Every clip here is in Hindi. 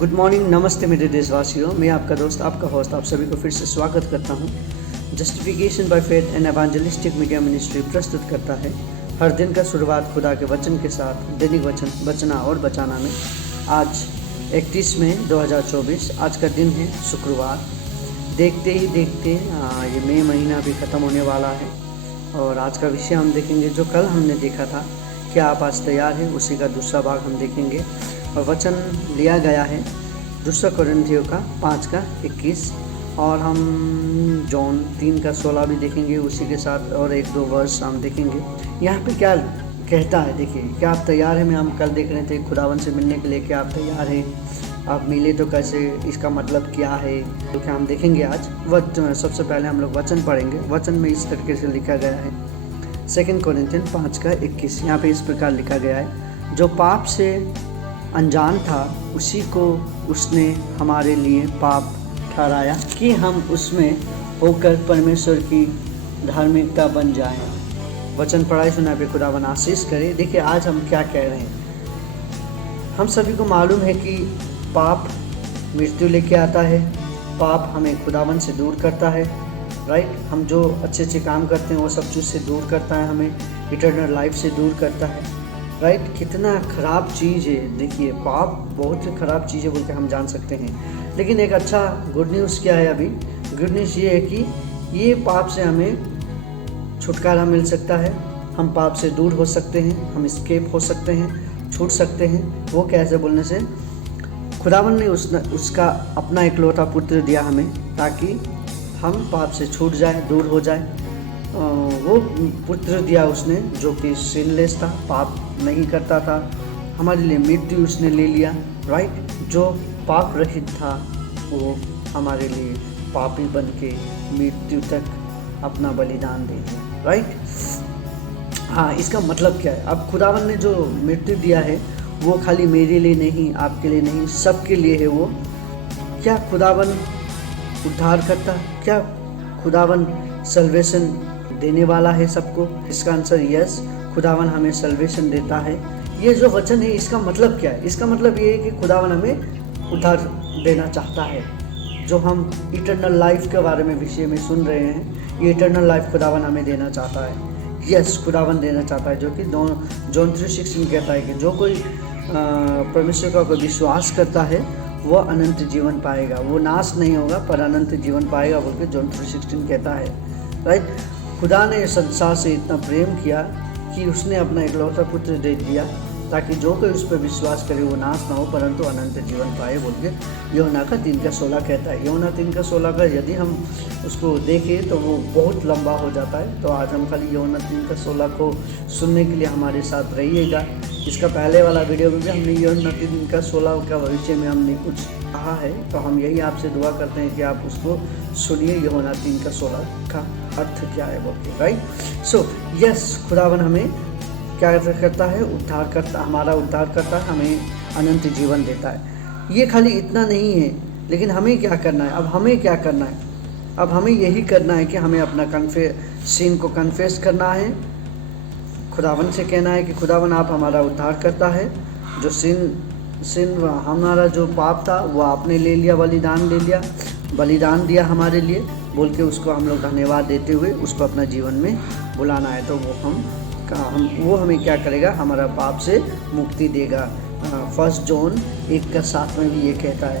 गुड मॉर्निंग, नमस्ते मेरे देशवासियों। मैं आपका दोस्त, आपका होस्ट, आप सभी को फिर से स्वागत करता हूं। Justification by faith and evangelistic media ministry प्रस्तुत करता है हर दिन का शुरुआत खुदा के वचन के साथ, दैनिक वचन बचना और बचाना में। आज 31 मई 2024, आज का दिन है शुक्रवार। देखते ही देखते ये मई महीना भी ख़त्म होने वाला है और आज का विषय हम देखेंगे जो कल हमने देखा था। क्या आप आज तैयार हैं? उसी का दूसरा भाग हम देखेंगे और वचन लिया गया है 2 कोरिन्थियों का 5:21 और हम जॉन 3:16 भी देखेंगे उसी के साथ, और 1-2 वर्स हम देखेंगे। यहाँ पे क्या कहता है देखिए, क्या आप तैयार हैं? हम कल देख रहे थे खुदावन से मिलने के लिए। क्या आप तैयार हैं? आप मिले तो कैसे, इसका मतलब क्या है, तो क्या हम देखेंगे आज। सबसे पहले हम लोग वचन पढ़ेंगे। वचन में इस तरीके से लिखा गया है 2 कोरिन्थियन 5:21। यहाँ पे इस प्रकार लिखा गया है, जो पाप से अनजान था उसी को उसने हमारे लिए पाप ठहराया कि हम उसमें होकर परमेश्वर की धार्मिकता बन जाएं। वचन पढ़ाई सुना पे खुदावन आशीष करे। देखिए आज हम क्या कह रहे हैं। हम सभी को मालूम है कि पाप मृत्यु लेके आता है, पाप हमें खुदावन से दूर करता है, राइट। हम जो अच्छे अच्छे काम करते हैं वो सब चीज़ से दूर करता है, हमें इटर्नल लाइफ से दूर करता है, राइट। कितना ख़राब चीज़ है। देखिए पाप बहुत ही ख़राब चीज़ है बोल के हम जान सकते हैं। लेकिन एक अच्छा गुड न्यूज़ क्या है? अभी गुड न्यूज़ ये है कि ये पाप से हमें छुटकारा मिल सकता है, हम पाप से दूर हो सकते हैं, हम स्केप हो सकते हैं, छूट सकते हैं। वो कैसे बोलने से, खुदावन ने उसका अपना इकलौता पुत्र दिया हमें ताकि हम पाप से छूट जाए, दूर हो जाए। वो पुत्र दिया उसने जो कि सिनलेस था, पाप नहीं करता था। हमारे लिए मृत्यु उसने ले लिया, राइट। जो पाप रहित था वो हमारे लिए पापी बन के मृत्यु तक अपना बलिदान दे दिया, राइट। हाँ, इसका मतलब क्या है? अब खुदावन ने जो मृत्यु दिया है वो खाली मेरे लिए नहीं, आपके लिए नहीं, सबके लिए है वो। क्या खुदावन उद्धार करता? क्या खुदावन सल्वेशन देने वाला है सबको? इसका आंसर यस, खुदावन हमें सल्वेशन देता है। ये जो वचन है इसका मतलब क्या है? इसका मतलब ये है कि खुदावन हमें उद्धार देना चाहता है। जो हम इटर्नल लाइफ के बारे में विषय में सुन रहे हैं, ये इटर्नल लाइफ खुदावन हमें देना चाहता है। यस, खुदावन देना चाहता है, जो कि जॉन 3:16 कहता है कि जो कोई परमेश्वर का कोई विश्वास करता है वो अनंत जीवन पाएगा, वो नाश नहीं होगा पर अनंत जीवन पाएगा बोल के जॉन 3:16 कहता है, राइट। खुदा ने संसार से इतना प्रेम किया कि उसने अपना इकलौता पुत्र दे दिया ताकि जो कोई उस पर विश्वास करे वो नाश ना हो परंतु अनंत जीवन पाए बोल के यूहन्ना का 3:16 कहता है। यूहन्ना 3:16 का यदि हम उसको देखें तो वो बहुत लंबा हो जाता है, तो आज हम खाली यूहन्ना 3:16 को सुनने के लिए हमारे साथ रहिएगा। इसका पहले वाला वीडियो में भी हमने यूहन्ना 3:16 का भविष्य में हमने कुछ कहा है, तो हम यही आपसे दुआ करते हैं कि आप उसको सुनिए। यूहन्ना 3:16 का अर्थ क्या है बोल के, राइट। सो यस, खुदावन हमें क्या करता है? उद्धार करता, हमारा उद्धार करता है, हमें अनंत जीवन देता है। ये खाली इतना नहीं है, लेकिन हमें क्या करना है? अब हमें क्या करना है? अब हमें यही करना है कि हमें अपना सिन को कन्फेस करना है, खुदावन से कहना है कि खुदावन आप हमारा उद्धार करता है। जो सिन हमारा जो पाप था वो आपने ले लिया, बलिदान दिया हमारे लिए बोल के उसको हम लोग धन्यवाद देते हुए उसको अपना जीवन में बुलाना है। तो वो हमें क्या करेगा? हमारा पाप से मुक्ति देगा। 1 जॉन 1:7 में भी ये कहता है।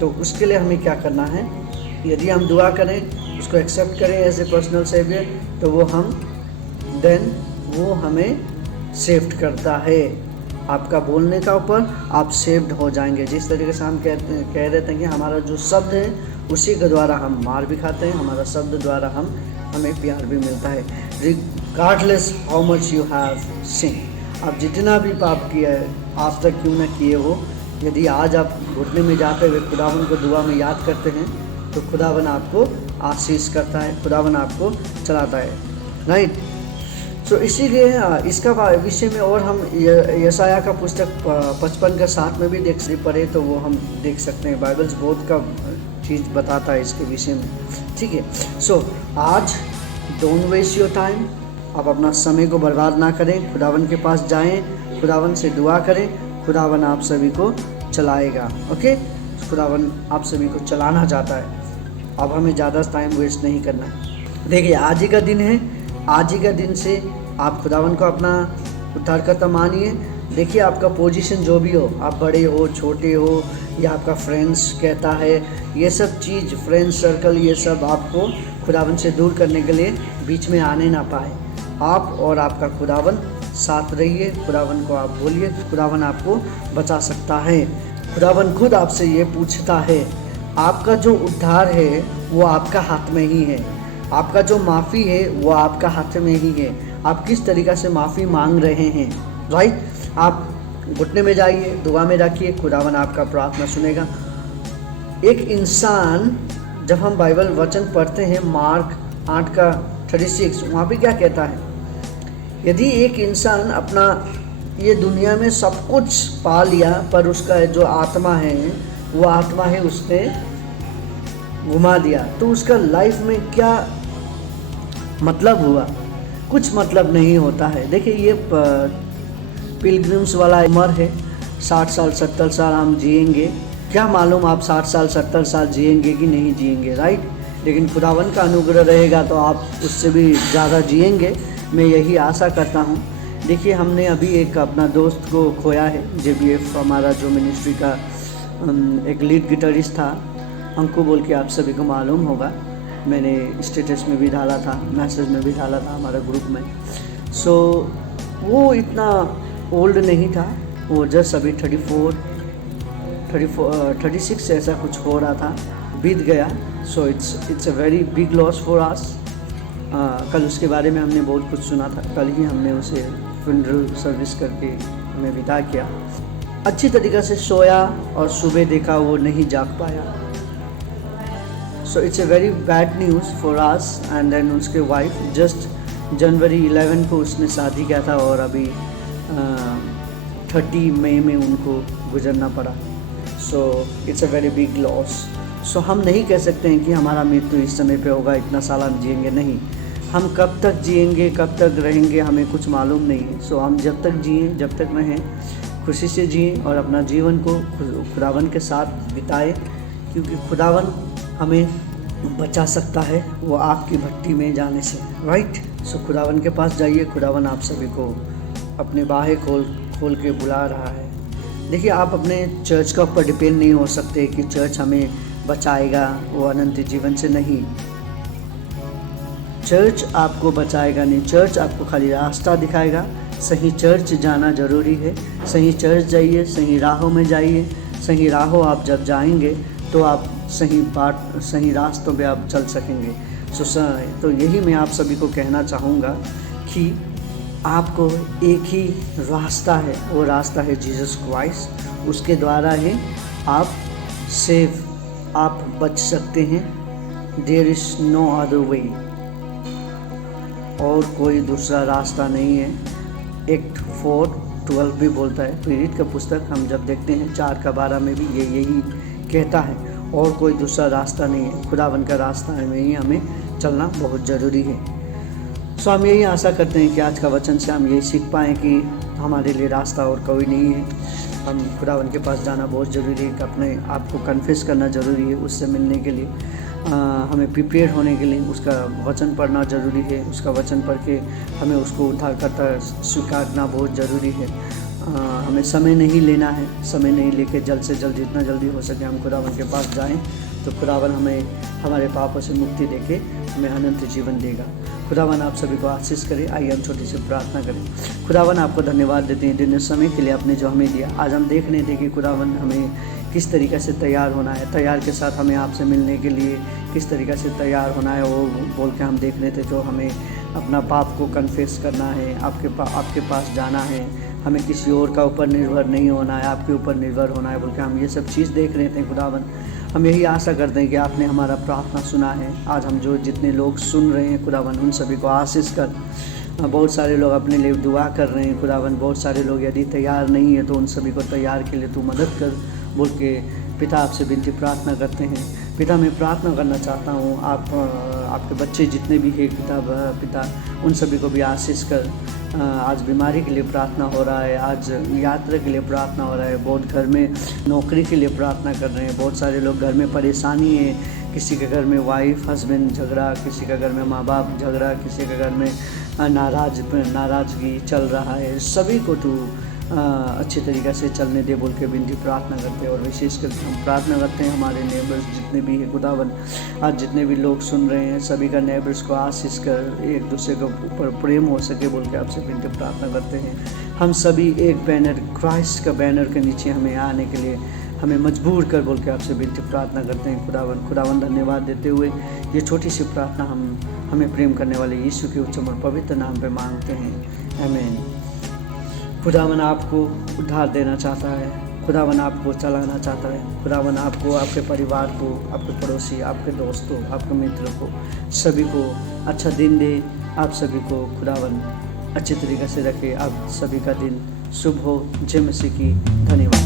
तो उसके लिए हमें क्या करना है? यदि हम दुआ करें, उसको एक्सेप्ट करें एज ए पर्सनल सेवियर, तो वो हमें सेव्ड करता है। आपका बोलने का ऊपर आप सेव्ड हो जाएंगे। जिस तरीके से हम कह रहे थे कि हमारा जो शब्द है उसी के द्वारा हम मार भी खाते हैं, हमारा शब्द द्वारा हमें प्यार भी मिलता है। Regardless how much you have sin, आप जितना भी पाप किया है आज तक क्यों ना किए हो, यदि आज आप घुटने में जाते हुए खुदावन को दुआ में याद करते हैं तो खुदावन आपको आशीष करता है, खुदावन आपको चलाता है, राइट। सो इसीलिए इसका विषय में और हम यशाया का पुस्तक 55:7 में भी देख पढ़े तो वो हम देख सकते हैं। बाइबल्स बहुत का चीज़ बताता है इसके विषय में, ठीक है। सो आज डोंट वेस्ट योर टाइम, आप अपना समय को बर्बाद ना करें, खुदावन के पास जाएं, खुदावन से दुआ करें, खुदावन आप सभी को चलाएगा। ओके, खुदावन आप सभी को चलाना चाहता है। अब हमें ज़्यादा टाइम वेस्ट नहीं करना है। देखिए, आज ही का दिन है, आज ही का दिन से आप खुदावन को अपना उद्धारकर्ता मानिए। देखिए, आपका पोजीशन जो भी हो, आप बड़े हो, छोटे हो, या आपका फ्रेंड्स कहता है, ये सब चीज़, फ्रेंड्स सर्कल, ये सब आपको खुदावन से दूर करने के लिए बीच में आने ना पाए। आप और आपका खुदावन साथ रहिए। खुदावन को आप बोलिए, खुदावन आपको बचा सकता है। खुदावन खुद आपसे ये पूछता है, आपका जो उद्धार है वो आपका हाथ में ही है, आपका जो माफ़ी है वो आपका हाथ में ही है। आप किस तरीक़ा से माफ़ी मांग रहे हैं, राइट? आप घुटने में जाइए, दुआ में रखिए, खुदावन आपका प्रार्थना सुनेगा। एक इंसान, जब हम बाइबल वचन पढ़ते हैं मार्क 8:36, वहाँ पे क्या कहता है? यदि एक इंसान अपना ये दुनिया में सब कुछ पा लिया पर उसका जो आत्मा है, वो आत्मा है उसने घुमा दिया, तो उसका लाइफ में क्या मतलब हुआ? कुछ मतलब नहीं होता है। देखिए, ये पिलग्रिम्स वाला उम्र है, 60 साल 70 साल हम जिएंगे। क्या मालूम आप 60 साल 70 साल जिएंगे कि नहीं जिएंगे, राइट? लेकिन खुदावन का अनुग्रह रहेगा तो आप उससे भी ज़्यादा जिएंगे, मैं यही आशा करता हूँ। देखिए, हमने अभी एक अपना दोस्त को खोया है, JBF हमारा जो मिनिस्ट्री का एक लीड गिटारिस्ट था, अंकु बोल के, आप सभी को मालूम होगा। मैंने स्टेटस में भी डाला था, मैसेज में भी डाला था हमारा ग्रुप में। सो वो इतना ओल्ड नहीं था, वो जस्ट अभी 36 ऐसा कुछ हो रहा था, बीत गया। सो it's a very big loss for us. कल उसके बारे में हमने बहुत कुछ सुना था, कल ही हमने उसे फ्यूनरल सर्विस करके हमें विदा किया। अच्छी तरीक़े से सोया और सुबह देखा वो नहीं जाग पाया। So it's a very bad news for us. And then उसके वाइफ, जस्ट जनवरी 11 को उसने शादी किया था और अभी 30 मई में उनको गुजरना पड़ा। So it's a very big loss. So हम नहीं कह सकते हैं कि हमारा मृत्यु इस समय पे होगा, इतना साल हम जिएंगे, नहीं। हम कब तक जिएंगे, कब तक रहेंगे, हमें कुछ मालूम नहीं है। सो हम जब तक जिए, जब तक रहें, खुशी से जिए और अपना जीवन को खुदावन के साथ बिताए, क्योंकि खुदावन हमें बचा सकता है वो आग की भट्टी में जाने से, राइट? सो खुदावन के पास जाइए। खुदावन आप सभी को अपने बाहें खोल के बुला रहा है। देखिए, आप अपने चर्च का ऊपर डिपेंड नहीं हो सकते कि चर्च हमें बचाएगा, वो अनंत जीवन से नहीं। चर्च आपको बचाएगा नहीं, चर्च आपको खाली रास्ता दिखाएगा। सही चर्च जाना ज़रूरी है। सही चर्च जाइए, सही राहों में जाइए। सही राहों आप जब जाएंगे तो आप सही रास्तों पे आप चल सकेंगे। तो यही मैं आप सभी को कहना चाहूँगा कि आपको एक ही रास्ता है, वो रास्ता है जीसस क्राइस्ट। उसके द्वारा ही आप आप बच सकते हैं। There is no other way, और कोई दूसरा रास्ता नहीं है। एक्ट 4:12 भी बोलता है, प्रेरित का पुस्तक हम जब देखते हैं 4:12 में भी यही कहता है, और कोई दूसरा रास्ता नहीं है। खुदावन का रास्ता में ही हमें चलना बहुत ज़रूरी है। सो हम यही आशा करते हैं कि आज का वचन से हम यही सीख पाएँ कि हमारे लिए रास्ता और कोई नहीं है। हम खुदावन के पास जाना बहुत ज़रूरी है, अपने आप को कन्फेस करना ज़रूरी है, उससे मिलने के लिए हमें प्रिपेयर होने के लिए उसका वचन पढ़ना ज़रूरी है। उसका वचन पढ़ के हमें उसको उद्धारकर्ता स्वीकारना बहुत ज़रूरी है। हमें समय नहीं लेना है, समय नहीं लेके जल्द से जल्द, जितना जल्दी हो सके हम खुदावन के पास जाएं, तो खुदावन हमें हमारे पापों से मुक्ति देके हमें अनंत जीवन देगा। खुदावन आप सभी को आशीष करे। आइए हम छोटी सी प्रार्थना करें। खुदावन आपको धन्यवाद देते हैं दिन समय के लिए आपने जो हमें दिया। आज हम देख रहे थे कि खुदावन हमें किस तरीक़े से तैयार होना है, तैयार के साथ हमें आपसे मिलने के लिए किस तरीक़े से तैयार होना है, वो बोल के हम देख रहे थे। तो हमें अपना पाप को कन्फेस करना है, आपके पास जाना है, हमें किसी और का ऊपर निर्भर नहीं होना है, आपके ऊपर निर्भर होना है बोल के हम ये सब चीज़ देख रहे थे। खुदावन हम यही आशा करते हैं कि आपने हमारा प्रार्थना सुना है। आज हम जो जितने लोग सुन रहे हैं खुदावन, उन सभी को आशीष कर। बहुत सारे लोग अपने लिए दुआ कर रहे हैं खुदावन, बहुत सारे लोग यदि तैयार नहीं है तो उन सभी को तैयार के लिए तू मदद कर बोल के पिता आपसे विनती प्रार्थना करते हैं। पिता मैं प्रार्थना करना चाहता हूँ आप आपके बच्चे जितने भी हैं पिता उन सभी को भी आशीष कर। आज बीमारी के लिए प्रार्थना हो रहा है, आज यात्रा के लिए प्रार्थना हो रहा है, बहुत घर में नौकरी के लिए प्रार्थना कर रहे हैं, बहुत सारे लोग घर में परेशानी है, किसी के घर में वाइफ हस्बैंड झगड़ा, किसी के घर में माँ बाप झगड़ा, किसी के घर में नाराज़गी चल रहा है। सभी को तू अच्छे तरीक़े से चलने दे बोल के विनती प्रार्थना करते हैं। और विशेष करके हम प्रार्थना करते हैं हमारे नेबर्स जितने भी हैं खुदावन, आज जितने भी लोग सुन रहे हैं सभी का नेबर्स को आशीष कर, एक दूसरे के ऊपर प्रेम हो सके बोल के आपसे विनती प्रार्थना करते हैं। हम सभी एक बैनर क्राइस्ट का बैनर के नीचे हमें आने के लिए हमें मजबूर कर बोल के आपसे विनती प्रार्थना करते हैं। खुदावन धन्यवाद देते हुए ये छोटी सी प्रार्थना हमें प्रेम करने वाले यीशु के उच्चम और पवित्र नाम पे मांगते हैं, आमीन। खुदावन आपको उद्धार देना चाहता है, खुदावन आपको चलाना चाहता है, खुदावन आपको, आपके परिवार को, आपके पड़ोसी, आपके दोस्तों, आपके मित्रों को, सभी को अच्छा दिन दे। आप सभी को खुदावन अच्छे तरीक़े से रखे, आप सभी का दिन शुभ हो। जय मसीह की। धन्यवाद।